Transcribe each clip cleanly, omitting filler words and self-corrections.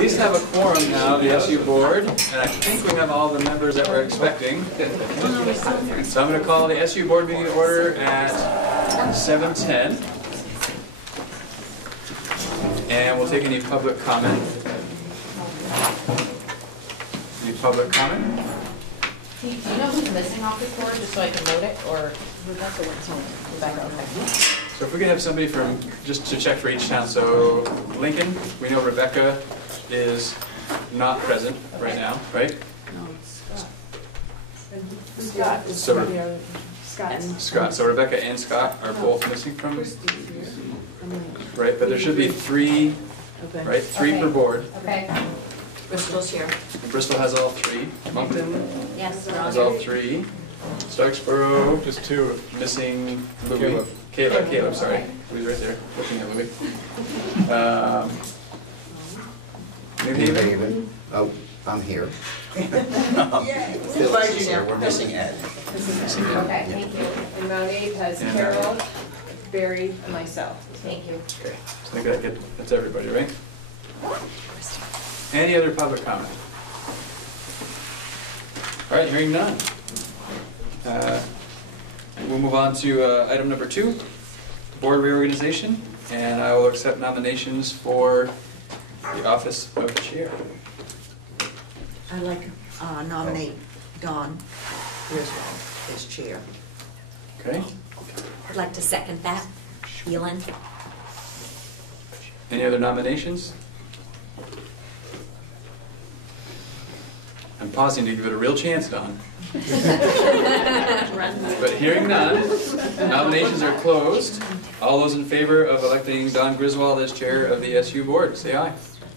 least have a quorum now, the SU board, and I think we have all the members that we're expecting. So I'm going to call the SU board meeting to order at 7:10. And we'll take any public comment. Any public comment? Do you know who's missing off this board, just so I can note it, or Rebecca went home? Rebecca, okay. So if we could have somebody from, just to check for each town, so Lincoln, we know Rebecca is not present right now, right? No, it's Scott. So, Scott. So Rebecca and Scott are both missing from, right? But there should be three, right? Three per board. Okay. Bristol's here. Bristol has all three. Moncton Yes, has all three. Starksboro, just two. Missing Louis. Caleb, sorry. Louis right there, looking at Louis. New Haven. Oh, I'm here. So we're missing Ed. Okay, thank you. And Mount 8 has Carol, Barry, and myself. Thank you. Okay, so I think that's everybody, right? Any other public comment? All right, hearing none. We'll move on to item number 2, board reorganization, and I will accept nominations for the office of chair. I'd like to nominate Dawn Griswold as chair. Okay. I'd like to second that. Elin. Any other nominations? I'm pausing to give it a real chance, Don. But hearing none, nominations are closed. All those in favor of electing Don Griswold as chair of the SU board, say aye.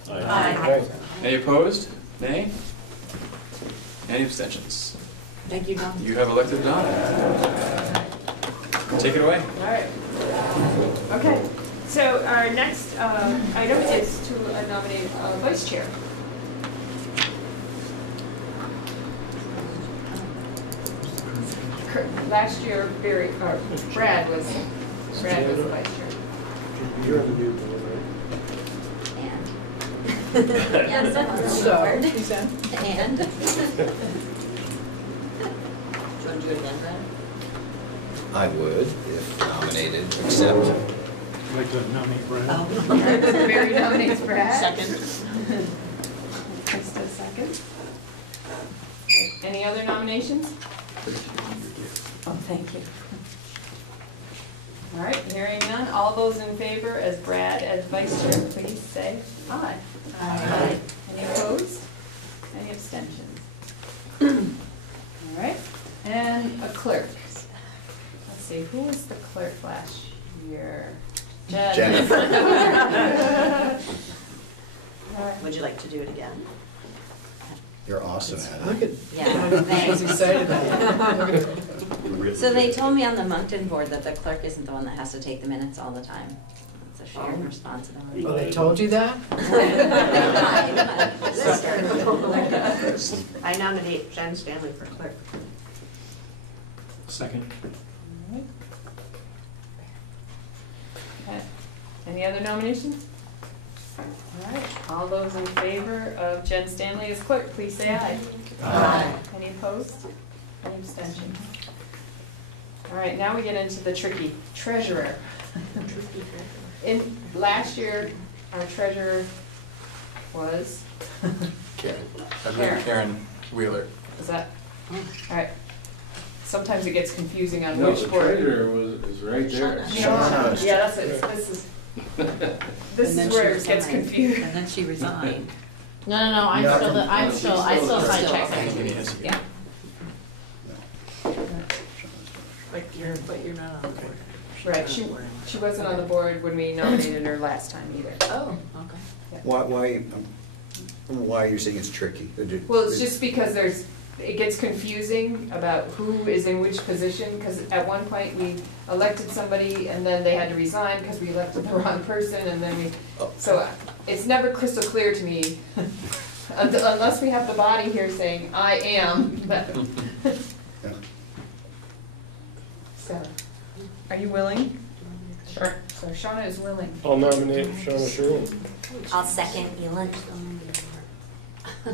Aye. Any opposed? Nay? Any abstentions? Thank you, Dawn. You have elected Don. Take it away. All right. Okay. So our next item is to nominate vice chair. Last year, Brad was the vice chair. You're on the new board, right? And. Yes, that's the word. And. Do you want to do it again, Brad? I would, if nominated, accept. I'd like to nominate Brad. Oh. Barry nominates Brad. Second. Just a second. Any other nominations? Oh, thank you. All right, hearing none. All those in favor as Brad as vice chair, please say aye. Aye. Any opposed? Any abstentions? All right, and a clerk. Let's see, who was the clerk last year? Jennifer. All right. Would you like to do it again? You're awesome at Look it. at, Yeah, I was thanks. excited about it. So they told me on the Moncton board that the clerk isn't the one that has to take the minutes all the time. It's a shared responsibility. Oh, they told you that? I nominate Jen Stanley for clerk. Second. Okay. Any other nominations? All right, all those in favor of Jen Stanley as clerk, please say aye. Aye. Any opposed? Any abstentions? All right, now we get into the tricky treasurer. Last year, our treasurer was, Karen Wheeler. is that, all right. Sometimes it gets confusing on No, which the board. treasurer is right there. Shauna. Yeah, that's it, this is where it gets confusing. And then she resigned. No, I'm still sign checks. Yeah. But you're not on board. Right, she wasn't on the board when we nominated her last time either. Oh, okay. Why are you saying it's tricky? Well, it's just because it gets confusing about who is in which position, because at one point we elected somebody and then they had to resign because we elected the wrong person, and then so it's never crystal clear to me unless we have the body here saying, I am, but. So, are you willing? Sure. So Shauna is willing. I'll nominate Shauna Sherwood. I'll second Elin. I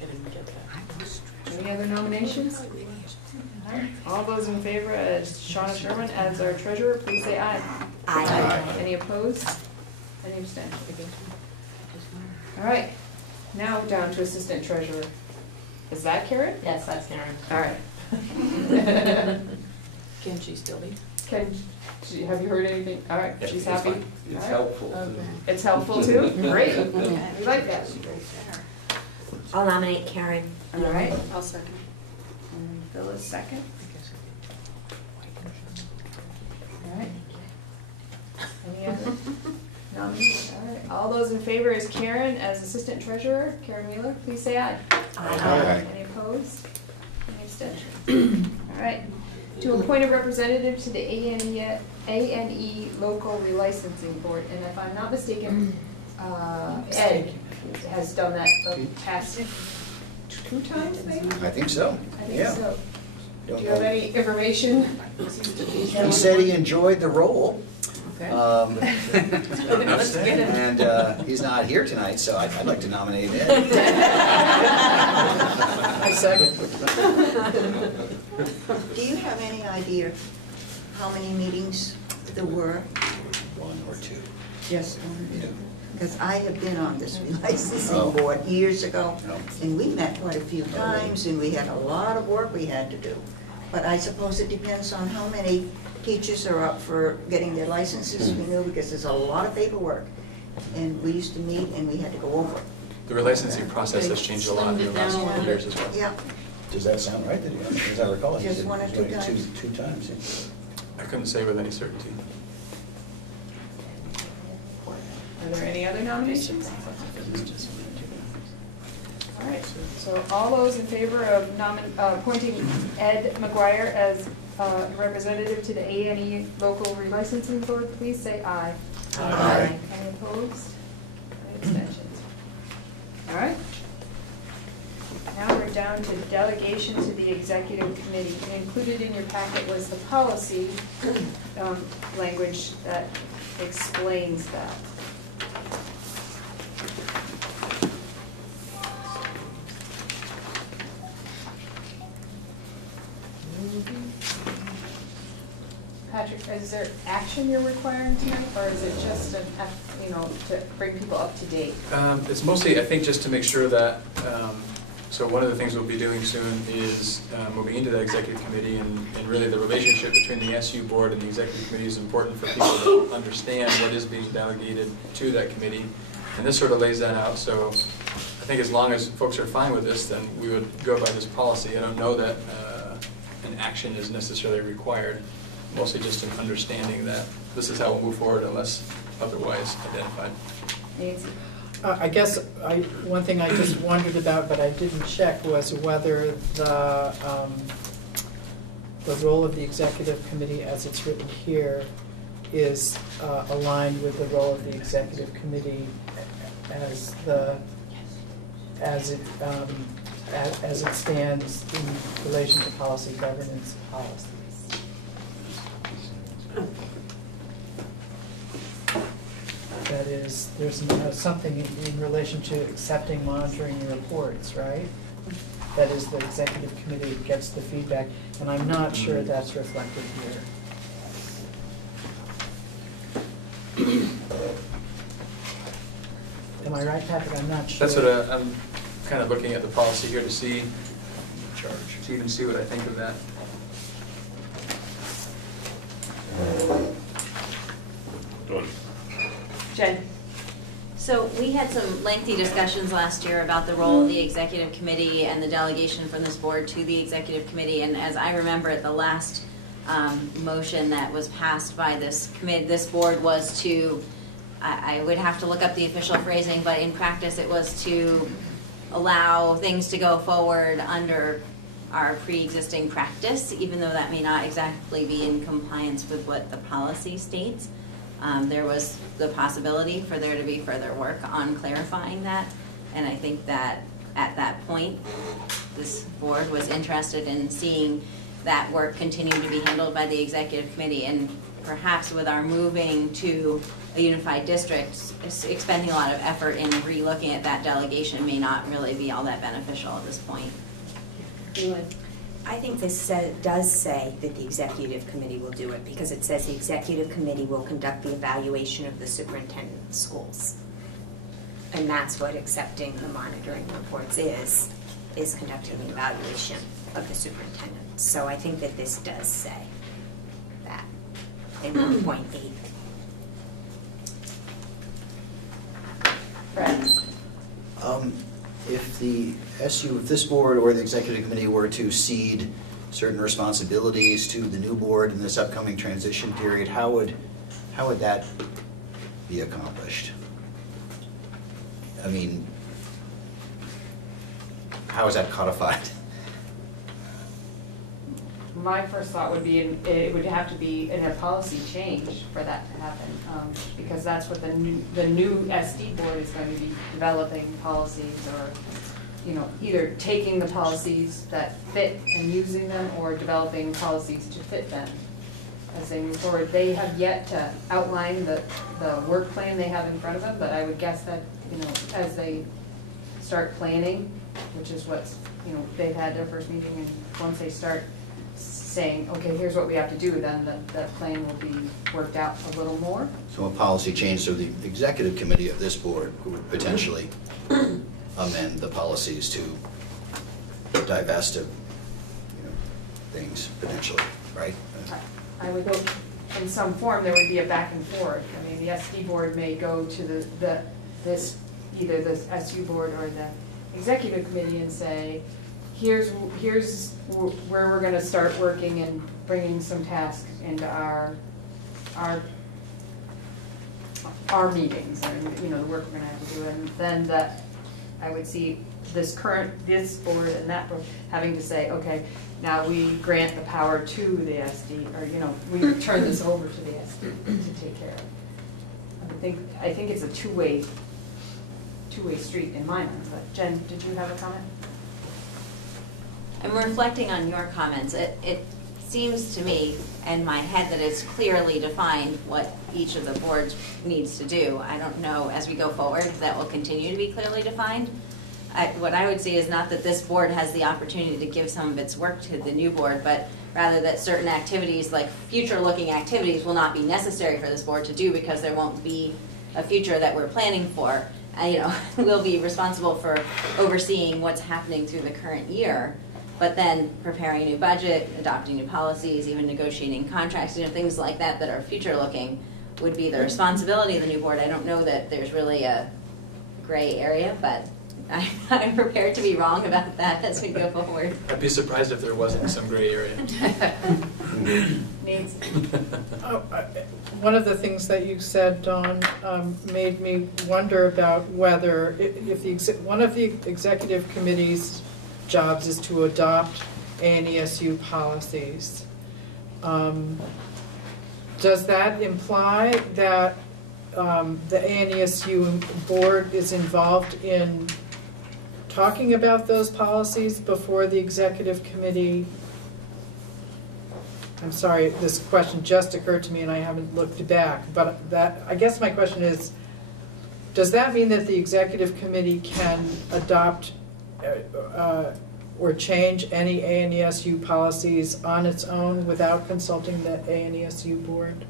didn't get that. Any other nominations? All those in favor as Shauna Sherman as our treasurer, please say aye. Aye. Any opposed? Any abstentions? All right, now down to assistant treasurer. Is that Karen? Yes, that's Karen. All right. Can she still be? Have you heard anything? All right, Yeah, she's it's happy? fine. It's All right. helpful. Okay. It's helpful too? Great. We like that. I'll nominate Karen. All right. I'll second. And Phyllis second. All right. Any other nominees? All right. All those in favor is Karen as assistant treasurer, Karen Wheeler, please say aye. Aye. Any opposed? Any abstentions? All right. To appoint a representative to the ANE Local Relicensing Board, and if I'm not mistaken, Ed has done that the past 2 times, maybe? I think so, I think yeah. so. Do Don't you have know. any information? He said he enjoyed the role. Okay. And he's not here tonight, so I'd like to nominate Ed. I second. Do you have any idea how many meetings there were? 1 or 2. Yes. Yeah. Because I have been on this relicensing Oh. board years ago, No. and we met quite a few times, and we had a lot of work we had to do. But I suppose it depends on how many teachers are up for getting their licenses renewed, because there's a lot of paperwork. And we used to meet and we had to go over it. The relicensing process has changed a lot in the last Slimmed it down. 4 years as well. Yeah, Does that sound right? As I recall, he Just said 1 or he 2 was doing times. Two times, yeah. I couldn't say with any certainty. Are there any other nominations? All right, so all those in favor of appointing Ed McGuire as representative to the ANE Local Relicensing Board, please say aye. Aye. Any opposed? Any abstentions? All right. Now we're down to delegation to the executive committee. Included in your packet was the policy language that explains that. Patrick, is there action you're requiring tonight, or is it just an, to bring people up to date? It's mostly, I think, just to make sure that, so one of the things we'll be doing soon is moving into that executive committee, and really the relationship between the SU board and the executive committee is important for people to understand what is being delegated to that committee. And this sort of lays that out, so I think as long as folks are fine with this, then we would go by this policy. I don't know that an action is necessarily required, mostly just an understanding that this is how we'll move forward unless otherwise identified. Nancy? I guess one thing I just wondered about, but I didn't check, was whether the role of the executive committee as it's written here is aligned with the role of the executive committee as it stands in relation to policy governance policies. That is, there's something in relation to accepting, monitoring the reports, right? That is, the executive committee gets the feedback, and I'm not sure that's reflected here. Am I right, Patrick? I'm not sure. That's what I'm kind of looking at the policy here to see, to even see what I think of that. Jen? So we had some lengthy discussions last year about the role of the executive committee and the delegation from this board to the executive committee. And as I remember it, the last motion that was passed by this committee, this board, was to, I would have to look up the official phrasing, but in practice it was to allow things to go forward under our pre-existing practice, even though that may not exactly be in compliance with what the policy states. There was the possibility for there to be further work on clarifying that, and I think that at that point, this board was interested in seeing that work continue to be handled by the executive committee. And perhaps with our moving to a unified district, expending a lot of effort in re-looking at that delegation may not really be all that beneficial at this point. I think this does say that the executive committee will do it, because it says the executive committee will conduct the evaluation of the superintendent of schools. And that's what accepting the monitoring reports is conducting the evaluation of the superintendent. So I think that this does say that in 1.8. Fred? If this board or the executive committee were to cede certain responsibilities to the new board in this upcoming transition period, how would that be accomplished? I mean, how is that codified? My first thought would be, it would have to be in a policy change for that to happen, because that's what the new SD board is going to be developing policies, or, you know, either taking the policies that fit and using them, or developing policies to fit them as they move forward. They have yet to outline the work plan they have in front of them, but I would guess that, you know, as they start planning, which is what's, you know, they've had their first meeting, and once they start saying, okay, here's what we have to do, then the plan will be worked out a little more. So a policy change, so the executive committee of this board would potentially amend the policies to divest of, you know, things potentially, right? I would go, in some form, there would be a back and forth. I mean, the SD board may go to either the SU board or the executive committee and say, here's where we're going to start working and bringing some tasks into our meetings, and, you know, the work we're going to have to do. And then that, I would see this board and that board having to say, okay, now we grant the power to the SD, or, you know, we turn this over to the SD to take care of. I think it's a two-way street in my mind. But Jen, did you have a comment? I'm reflecting on your comments. It seems to me in my head that it's clearly defined what each of the boards needs to do. I don't know as we go forward if that will continue to be clearly defined. What I would see is not that this board has the opportunity to give some of its work to the new board, but rather that certain activities, like future-looking activities, will not be necessary for this board to do because there won't be a future that we're planning for. You know, we'll be responsible for overseeing what's happening through the current year, but then preparing a new budget, adopting new policies, even negotiating contracts, you know, things like that that are future-looking would be the responsibility of the new board. I don't know that there's really a gray area, but I'm prepared to be wrong about that as we go forward. I'd be surprised if there wasn't some gray area. One of the things that you said, Dawn, made me wonder about whether if one of the executive committee's jobs is to adopt ANESU policies. Does that imply that the ANESU board is involved in talking about those policies before the executive committee? I'm sorry, this question just occurred to me and I haven't looked back, but I guess my question is, does that mean that the executive committee can adopt or change any ANESU policies on its own without consulting the ANESU board?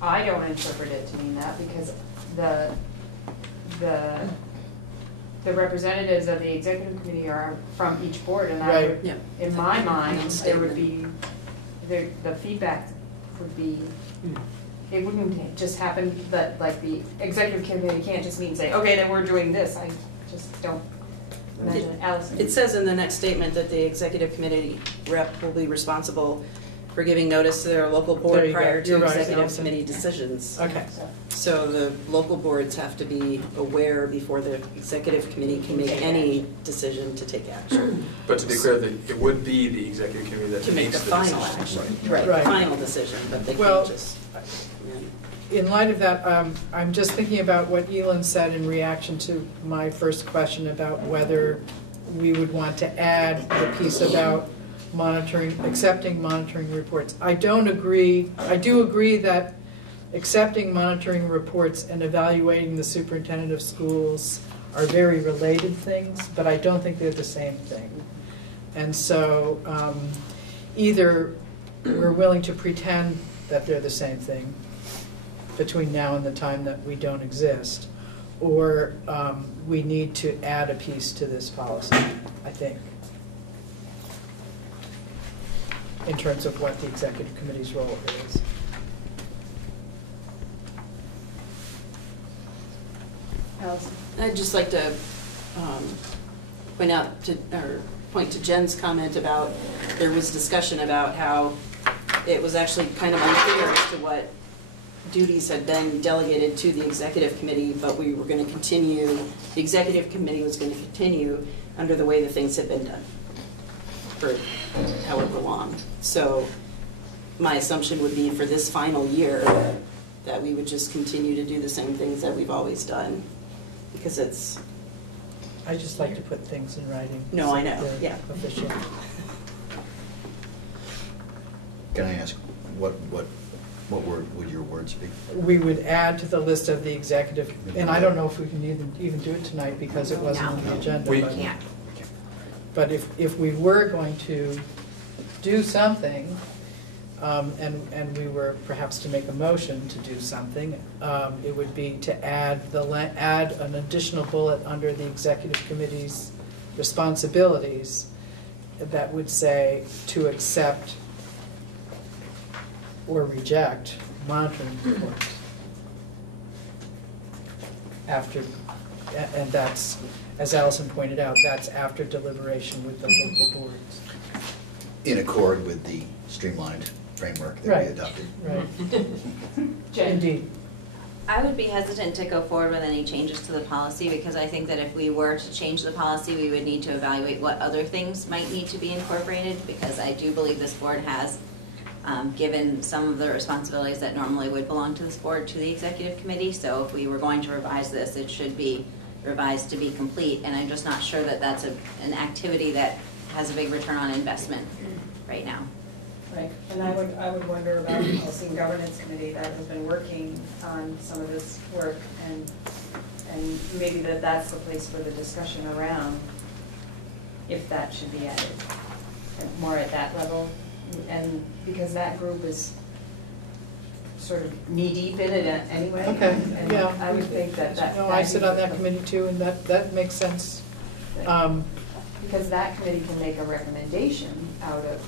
I don't interpret it to mean that, because the representatives of the executive committee are from each board, and I would, in my mind, there would be, the feedback would be, it wouldn't just happen that, like, the executive committee can't just meet and say, okay, then we're doing this. I just don't imagine. Allison? It says in the next statement that the executive committee rep will be responsible for giving notice to their local board prior to executive committee decisions. Okay. So the local boards have to be aware before the executive committee can make any decision to take action. But to be clear, it would be the executive committee that To make makes the the final decision. action. Right, Right. the final decision, but they Well, can't just. In light of that, I'm just thinking about what Elin said in reaction to my first question about whether we would want to add the piece about accepting monitoring reports. I do agree that accepting monitoring reports and evaluating the superintendent of schools are very related things, but I don't think they're the same thing. And so either we're willing to pretend that they're the same thing between now and the time that we don't exist, or we need to add a piece to this policy, I think, in terms of what the executive committee's role is. Allison? I'd just like to point to Jen's comment about there was discussion about how it was actually kind of unclear as to what duties had been delegated to the executive committee, but we were going to continue, the executive committee was going to continue under the way the things had been done for however long. So my assumption would be for this final year that we would just continue to do the same things that we've always done, because it's... I just like to put things in writing. No, so I know, they're yeah. Official. Can I ask, what would your words be? We would add to the list of the executive, and I don't know if we can even do it tonight because it wasn't on the agenda. We can't. But if we were going to do something, and we were perhaps to make a motion to do something, it would be to add an additional bullet under the executive committee's responsibilities that would say to accept or reject monitoring reports. After, and that's, as Allison pointed out, that's after deliberation with the local boards. In accord with the streamlined framework that Right. we adopted. Right. Jen? Indeed. I would be hesitant to go forward with any changes to the policy, because I think that if we were to change the policy, we would need to evaluate what other things might need to be incorporated, because I do believe this board has given some of the responsibilities that normally would belong to this board to the executive committee. So if we were going to revise this, it should be revised to be complete, and I'm just not sure that that's an activity that has a big return on investment right now. Right, and I would wonder about the Policy and Governance Committee that has been working on some of this work, and maybe that's the place for the discussion around if that should be added, and more at that level, and because that group is sort of knee-deep in it anyway. Okay, and yeah. I would think that. No, I sit on that committee too, and that makes sense. Because that committee can make a recommendation out of.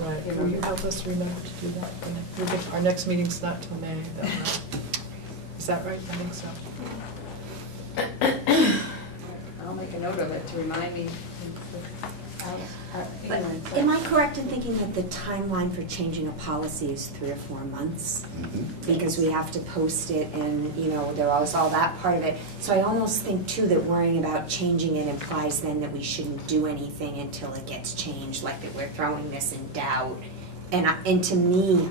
Right, will you help us remember to do that? Our next meeting's not till May, though, right? Is that right? I think so. I'll make a note of it to remind me. But am I correct in thinking that the timeline for changing a policy is 3 or 4 months? Mhm. Because we have to post it and, there was all that part of it. So I almost think too that worrying about changing it implies then that we shouldn't do anything until it gets changed, like that we're throwing this in doubt. And to me,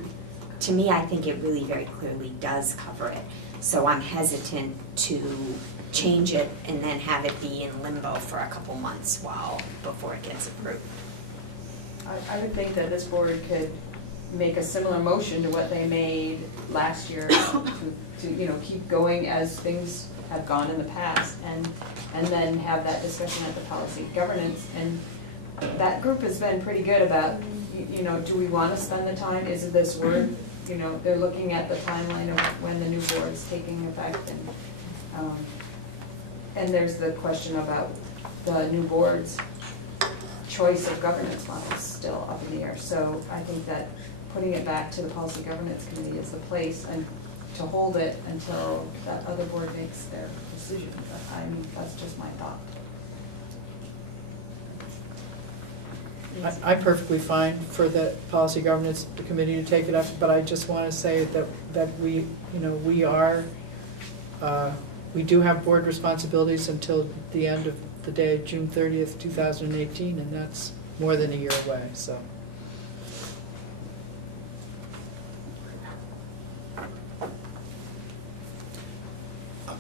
I think it really very clearly does cover it. So I'm hesitant to change it and then have it be in limbo for a couple months before it gets approved. I would think that this board could make a similar motion to what they made last year to keep going as things have gone in the past, and then have that discussion at the Policy Governance. And that group has been pretty good about, do we want to spend the time? Is this worth, they're looking at the timeline of when the new board's taking effect, and there's the question about the new board's choice of governance models still up in the air. So I think that putting it back to the Policy Governance Committee is the place, and to hold it until that other board makes their decision. That's just my thought. I'm perfectly fine for the Policy Governance Committee to take it up, but I just want to say that we do have board responsibilities until the end of the day, June 30th, 2018, and that's more than a year away, so.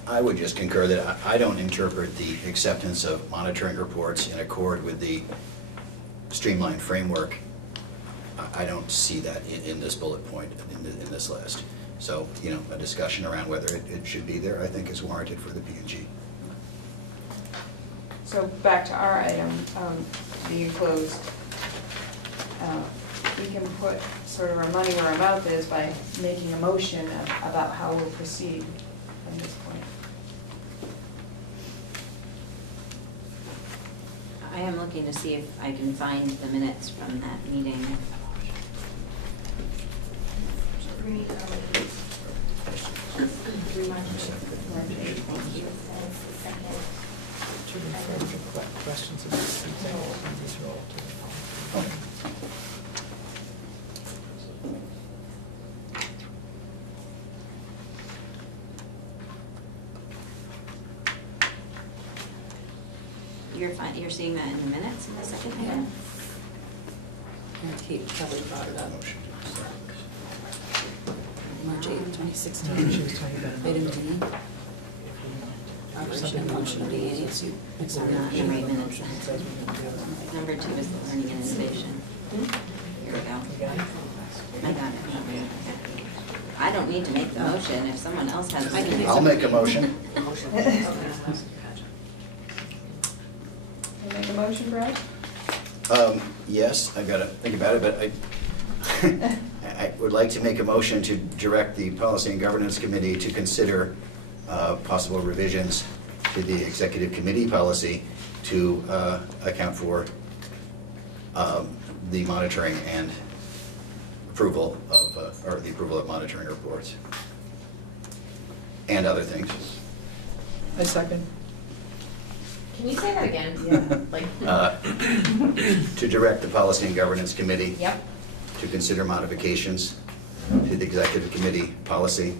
I would just concur that I don't interpret the acceptance of monitoring reports in accord with the streamlined framework, I don't see that in this bullet point, in this list. So, you know, a discussion around whether it should be there, I think is warranted for the P&G. So back to our item, being closed. We can put sort of our money where our mouth is by making a motion about how we'll proceed from this point. I am looking to see if I can find the minutes from that meeting. To refer to questions about the executive committee's role to the following. You're seeing that in the minutes in the second item? Kate Kelly brought it up. Motion. March 8th, She 2016. was talking about. Item D. Operation and function of the ASU. It's not in the right minutes. It says we can do it. Number 2 is the learning and innovation. Here we go. You got it? I got it. I don't need to make the motion if someone else has. I can make I'll make a motion. You make a motion, Brad? Yes, I've got to think about it, but I would like to make a motion to direct the Policy and Governance Committee to consider possible revisions to the Executive Committee policy to account for the monitoring and approval of, or the approval of monitoring reports and other things. I second. Can you say that again? Yeah. Like, To direct the Policy and Governance Committee yep. to consider modifications to the Executive Committee policy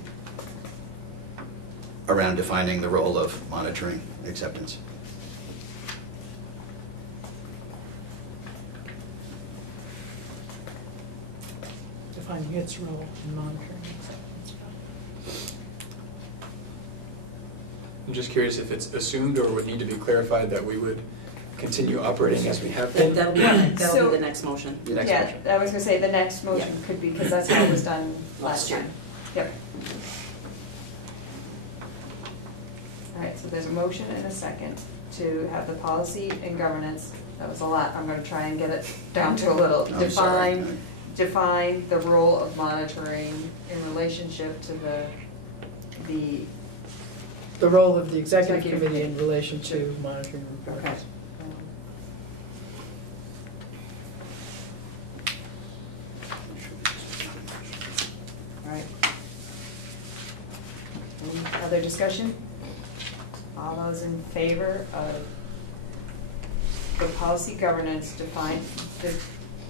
around defining the role of monitoring acceptance. Defining its role in monitoring acceptance. I'm just curious if it's assumed or would need to be clarified that we would continue operating as we have been. That'll be So- the next motion. The next Yeah, motion. I was gonna say the next motion Yeah. could be, because that's how it was done last Last year. time. Yep. All right, so there's a motion and a second to have the policy and governance, that was a lot, I'm gonna try and get it down to a little. I'm sorry. Define the role of monitoring in relationship to the, The role of the executive Executive committee in relation to monitoring okay. reports. All right. Any other discussion? All those in favor of the policy governance the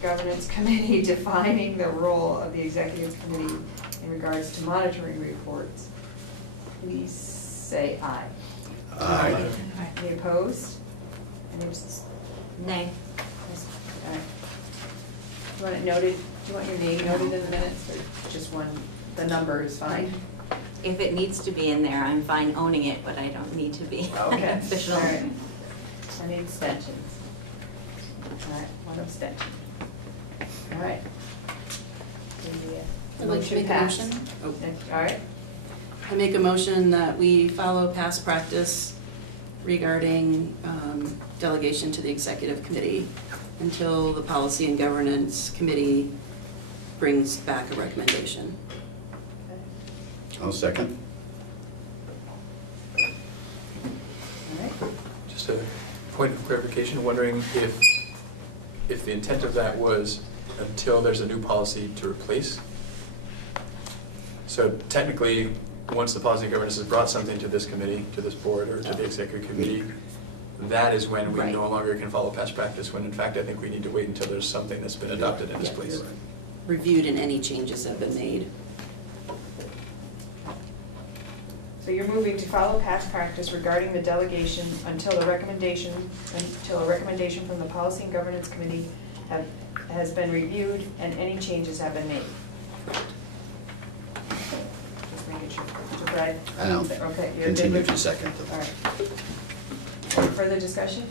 governance committee defining the role of the executive committee in regards to monitoring reports, please say aye. Aye. Any opposed? Any Nay. all right. Do you want it noted, do you want your name noted in the minutes, or just one, the number is fine? If it needs to be in there, I'm fine owning it, but I don't need to be Okay. official. All right. Any abstentions? All right, one abstention. All right. The I'd like to make a passed. motion. Oh. All right, I make a motion that we follow past practice regarding delegation to the executive committee until the policy and governance committee brings back a recommendation. I'll second. all right. Just a point of clarification, wondering if the intent of that was until there's a new policy to replace. So technically, once the policy and governance has brought something to this committee, to this board, or to the executive committee, that is when we Right. no longer can follow past practice, when in fact I think we need to wait until there's something that's been adopted in its Yeah. place. Reviewed and any changes have been made. So you're moving to follow past practice regarding the delegation until a recommendation from the policy and governance committee has been reviewed and any changes have been made. Just making sure. So Brad? I know. Okay, you're good Continue with. to second. All right. Any further discussion?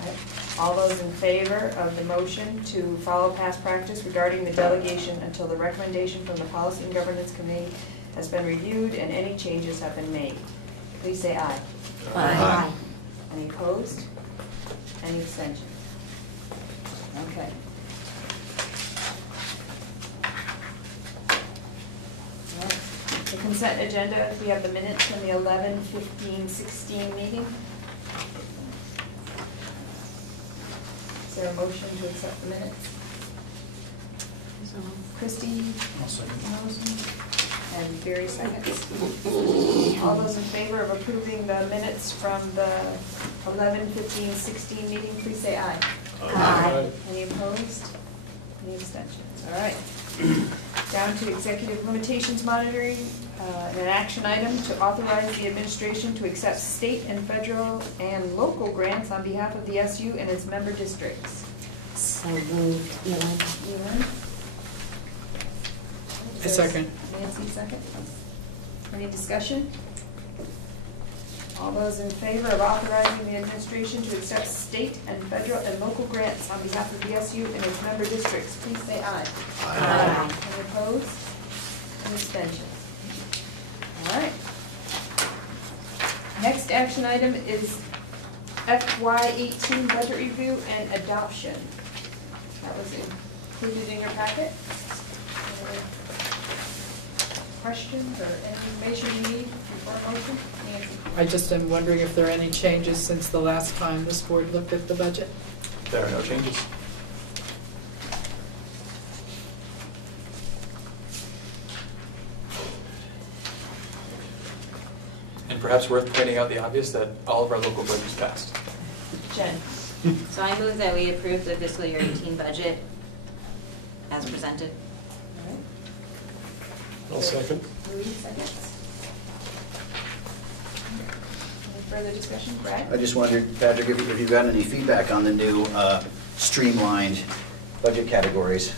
All right. All those in favor of the motion to follow past practice regarding the delegation until the recommendation from the Policy and Governance Committee has been reviewed and any changes have been made, please say aye. Aye. Any opposed? Any abstentions? Okay. All right. The consent agenda, we have the minutes from the 11/15/16 meeting. Is there a motion to accept the minutes? Christie? And Barry seconds. All those in favor of approving the minutes from the 11/15/16 meeting, please say aye. Aye. Any opposed? Any abstentions? All right. Down to executive limitations monitoring, an action item to authorize the administration to accept state and federal and local grants on behalf of the SU and its member districts. So moved. Elin? A second. Nancy, second. Any discussion? All those in favor of authorizing the administration to accept state and federal and local grants on behalf of the SU and its member districts, please say aye. Aye. Any opposed? Any abstentions? All right. Next action item is FY18 budget review and adoption. That was included in your packet. Any questions or any information you need before motion? Nancy? I just am wondering if there are any changes since the last time this board looked at the budget? There are no changes. And perhaps worth pointing out the obvious that all of our local budgets passed. Jen? So I move that we approve the fiscal year 18 budget as presented. All right. I'll second. Louise, seconds. Any further discussion? Brad? I just wondered, Patrick, if you've gotten any feedback on the new streamlined budget categories,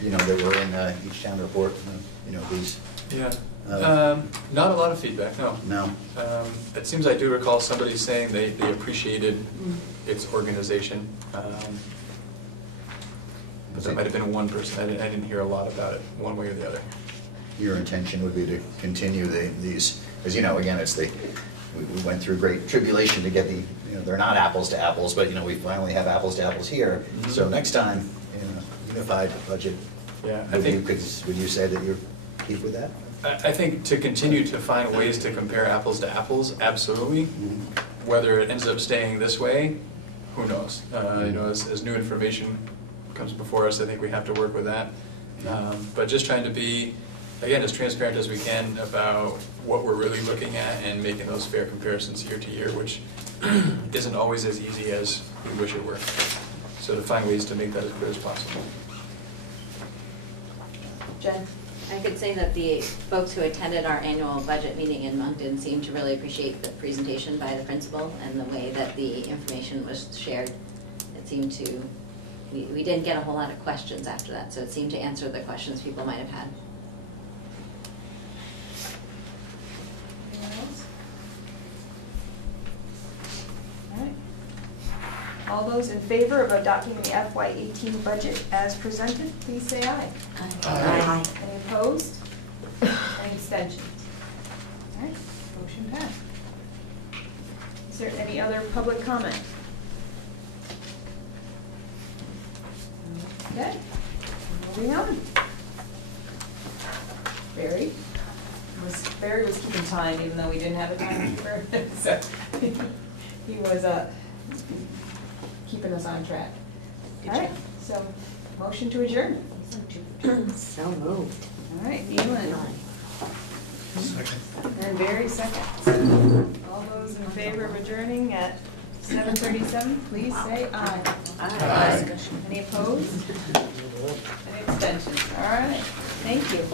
you know, that were in each town report, you know, these. Yeah. Not a lot of feedback, no. No. It seems I do recall somebody saying they appreciated its organization. But that might have been one person. I didn't hear a lot about it, one way or the other. Your intention would be to continue these, as you know, again, it's we went through great tribulation to get you know, they're not apples to apples, but, you know, we finally have apples to apples here. Mm-hmm. So next time, you know, unified budget, Yeah, I would think. you say that you're keep with that? I think to continue to find ways to compare apples to apples, absolutely. Whether it ends up staying this way, who knows? You know, as new information comes before us, I think we have to work with that. But just trying to be, again, as transparent as we can about what we're really looking at and making those fair comparisons year to year, which isn't always as easy as we wish it were. So to find ways to make that as clear as possible. Jen? I could say that the folks who attended our annual budget meeting in Moncton seemed to really appreciate the presentation by the principal and the way that the information was shared. It seemed to, we didn't get a whole lot of questions after that, so it seemed to answer the questions people might have had. Anyone else? All right. All those in favor of adopting the FY18 budget as presented, please say aye. Aye. Any opposed? Any abstentions? All right, motion passed. Is there any other public comment? Okay, moving on. Barry? Barry was keeping time even though we didn't have a timekeeper. So he was keeping us on track. All right, so motion to adjourn. So moved. All right, Elin. Second. And Barry seconds. All those in favor of adjourning at 7:37, please say aye. Aye. Any opposed? Any abstentions? All right, thank you.